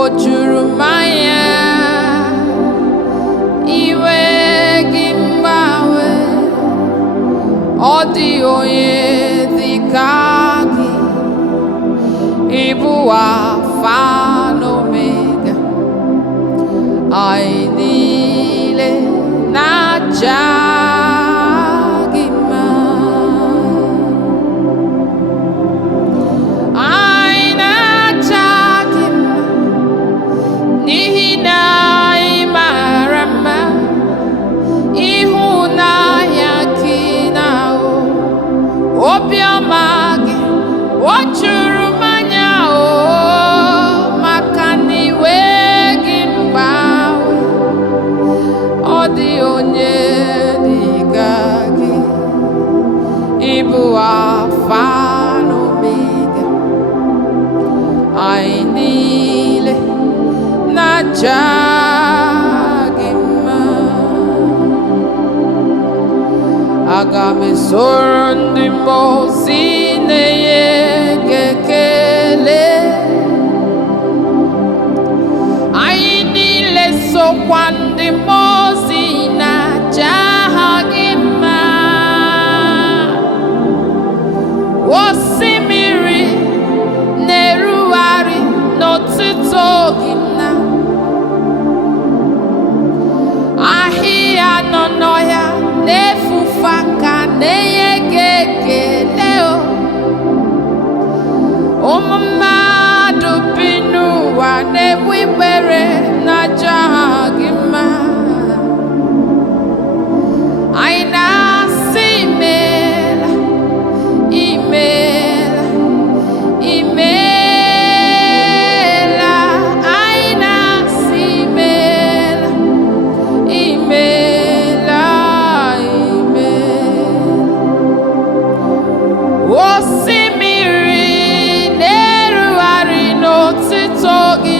o juru m anya iwe gị mgbanwe ọ dị onye dị ka gị ịbụ Alfa na Omega anyị niile na-aja gị mma anyị na-aja gị mma n'ihi na anyị mara mma ịhụnanya gị na obiọma gị o juru m anya maka na iwe gị mgbanwe ọ dị onye dị ka gị ịbụ Alfa na Omega anyị niile na-aja gị mma aga m esoro ndị mmụọ ozi na-enye gị ekele anyị niile sokwa ndị mmụọ ozi na-aja gị mma osimiri na-erugharị n'otuto gị nna ahịhịa nọ n'ọhịa na-efufe aka na-enye gị ekele ụmụ mmadụ bi n'ụwa na-egbu ikpere na-aja gị mma anyị na-asị imeela imeela imeela anyị na-asị imeela imeela imeela osimiri na-erugharị n'otuto gị